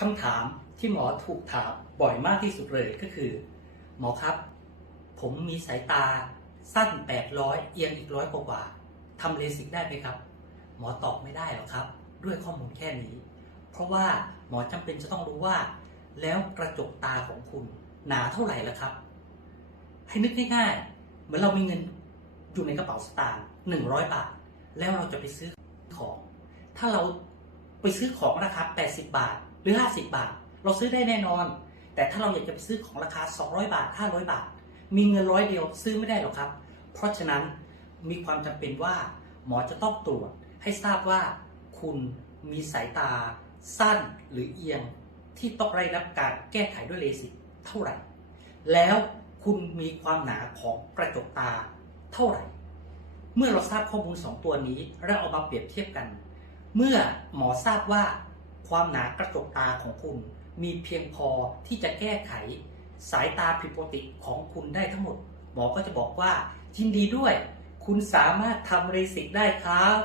คำถามที่หมอถูกถามบ่อยมากที่สุดเลยก็คือ หมอครับ ผมมีสายตาสั้น 800 เอียงอีกร้อยกว่าทำเลสิกได้ไหมครับ หมอตอบไม่ได้หรอกครับ ด้วยข้อมูลแค่นี้ เพราะว่าหมอจำเป็นจะต้องรู้ว่า แล้วกระจกตาของคุณหนาเท่าไหร่ละครับ ให้นึกง่ายๆเหมือนเรามีเงินอยู่ในกระเป๋าสตางค์หนึ่งร้อยบาท แล้วเราจะไปซื้อของ ถ้าเราไปซื้อของราคา80 บาท หรือ 50 บาท เราซื้อได้แน่นอน แต่ถ้าเราอยากจะไปซื้อของราคา 200 บาท 500 บาท มีเงินร้อยเดียวซื้อไม่ได้หรอกครับ เพราะฉะนั้นมีความจำเป็นว่าหมอจะต้องตรวจให้ทราบว่าคุณมีสายตาสั้นหรือเอียงที่ต้องได้รับการแก้ไขด้วยเลสิกเท่าไหร่ แล้วคุณมีความหนาของกระจกตาเท่าไหร่ เมื่อเราทราบข้อมูล 2 ตัวนี้แล้วเอามาเปรียบเทียบกัน เมื่อหมอทราบว่า ความหนากระจกตาของคุณ มีเพียงพอที่จะแก้ไข สายตาผิดปกติของคุณได้ทั้งหมด หมอก็จะบอกว่ายินดีด้วย คุณสามารถทำเรสิกได้ครับ